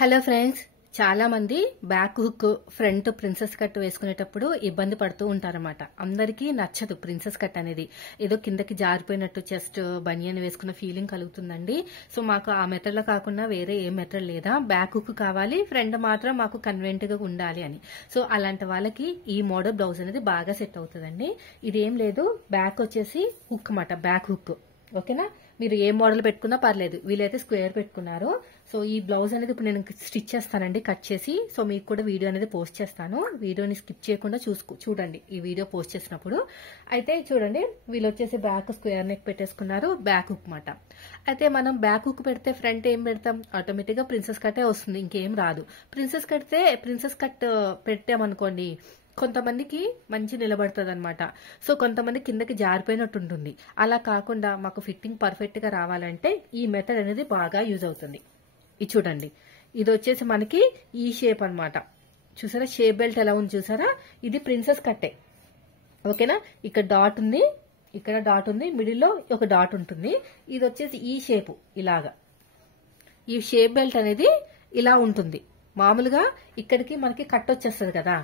Hello friends, చాలా మంది back hook front princess cut వేసుకునేటప్పుడు ఇబ్బంది పడుతూ ఉంటారన్నమాట. అందరికీ నచ్చదు ప్రిన్సెస్ కట్ అనేది. ఏదో కిందకి జారిపోయినట్టు చెస్ట్ బనియన్ వేసుకున్న ఫీలింగ్ కలుగుతుందండి. సో మాకు ఆ మెథడ్ లో కాకుండా వేరే ఏ మెథడ్ లేదా, బ్యాక్ హుక్ కావాలి, ఫ్రంట్ మాత్రం మాకు కన్వెంట్ గా ఉండాలి అని. సో అలాంటి వాళ్ళకి ఈ మోడల్ బ్లౌజ్ అనేది బాగా సెట్ అవుతుందండి. ఇదేం లేదు, బ్యాక్ వచ్చేసి హుక్ అన్నమాట, బ్యాక్ హుక్. ఓకేనా, మీరు ఏ మోడల్ పెట్టుకున్నా పర్లేదు. వీలైతే స్క్వేర్ పెట్టుకున్నారు. సో ఈ బ్లౌజ్ అనేది ఇప్పుడు నేను స్టిచ్ చేస్తానండి, కట్ చేసి. సో మీకు కూడా వీడియో అనేది పోస్ట్ చేస్తాను. వీడియోని స్కిప్ చేయకుండా చూడండి ఈ వీడియో పోస్ట్ చేసినప్పుడు. అయితే చూడండి, వీళ్ళు వచ్చేసి బ్యాక్ స్క్వేర్ నెక్ పెట్టేసుకున్నారు, బ్యాక్ హుక్ మాట. అయితే మనం బ్యాక్ హుక్ పెడితే ఫ్రంట్ ఏం పెడతాం? ఆటోమేటిక్ గా ప్రిన్సెస్ కట్టే వస్తుంది, ఇంకేం రాదు. ప్రిన్సెస్ కట్ పెట్టామనుకోండి, కొంతమందికి మంచి నిలబడుతుంది అనమాట. సో కొంతమంది కిందకి జారిపోయినట్టు ఉంటుంది. అలా కాకుండా మాకు ఫిట్టింగ్ పర్ఫెక్ట్ గా రావాలంటే ఈ మెథడ్ అనేది బాగా యూజ్ అవుతుంది. ఇది చూడండి, ఇది వచ్చేసి మనకి ఈ షేప్ అన్నమాట. చూసారా షేప్ బెల్ట్ ఎలా ఉంది చూసారా? ఇది ప్రిన్సెస్ కట్టే. ఓకేనా, ఇక్కడ డాట్ ఉంది, ఇక్కడ డాట్ ఉంది, మిడిల్ లో ఒక డాట్ ఉంటుంది. ఇది వచ్చేసి ఈ షేప్ ఇలాగా. ఈ షేప్ బెల్ట్ అనేది ఇలా ఉంటుంది. మామూలుగా ఇక్కడికి మనకి కట్ వచ్చేస్తుంది కదా,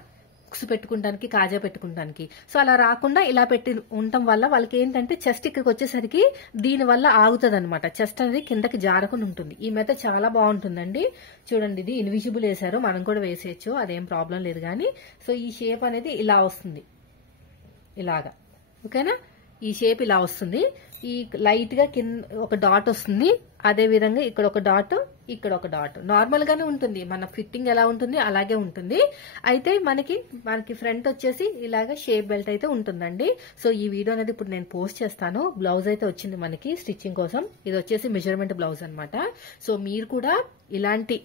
బుక్స్ పెట్టుకుంటానికి, కాజా పెట్టుకుంటానికి. సో అలా రాకుండా ఇలా పెట్టి ఉండటం వల్ల వాళ్ళకి ఏంటంటే చెస్ట్ ఇక్కడికి వచ్చేసరికి దీని వల్ల ఆగుతుంది అనమాట. చెస్ట్ అనేది కిందకి జారకుండా ఉంటుంది. ఈ మెథడ్ చాలా బాగుంటుందండి. చూడండి, ఇది ఇన్విజిబుల్ వేసారు, మనం కూడా వేసేయచ్చు, అదేం ప్రాబ్లం లేదు. కానీ సో ఈ షేప్ అనేది ఇలా వస్తుంది, ఇలాగా. ఓకేనా, ఈ షేప్ ఇలా వస్తుంది. ఈ లైట్ గా కింద ఒక డాట్ వస్తుంది, అదే విధంగా ఇక్కడ ఒక డాట్, ఇక్కడ ఒక డాట్. నార్మల్ గానే ఉంటుంది, మన ఫిట్టింగ్ ఎలా ఉంటుంది అలాగే ఉంటుంది. అయితే మనకి ఫ్రంట్ వచ్చేసి ఇలాగా షేప్ బెల్ట్ అయితే ఉంటుందండి. సో ఈ వీడియో అనేది ఇప్పుడు నేను పోస్ట్ చేస్తాను. బ్లౌజ్ అయితే వచ్చింది మనకి స్టిచ్చింగ్ కోసం. ఇది వచ్చేసి మెజర్మెంట్ బ్లౌజ్ అనమాట. సో మీరు కూడా ఇలాంటి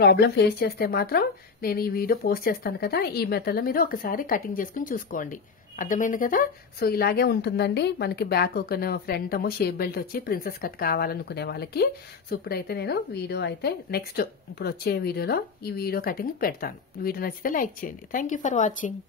ప్రాబ్లం ఫేస్ చేస్తే మాత్రం నేను ఈ వీడియో పోస్ట్ చేస్తాను కదా, ఈ మెథడ్ లో మీరు ఒకసారి కటింగ్ చేసుకుని చూసుకోండి. అర్థమైంది కదా? సో ఇలాగే ఉంటుందండి మనకి. బ్యాక్ ఒక ఫ్రంట్ ఏమో షేప్ బెల్ట్ వచ్చి ప్రిన్సెస్ కట్ కావాలనుకునే వాళ్ళకి. సో ఇప్పుడైతే నేను వీడియో అయితే నెక్స్ట్ ఇప్పుడు వచ్చే వీడియోలో ఈ వీడియో కటింగ్ పెడతాను. వీడియో నచ్చితే లైక్ చేయండి. Thank for watching.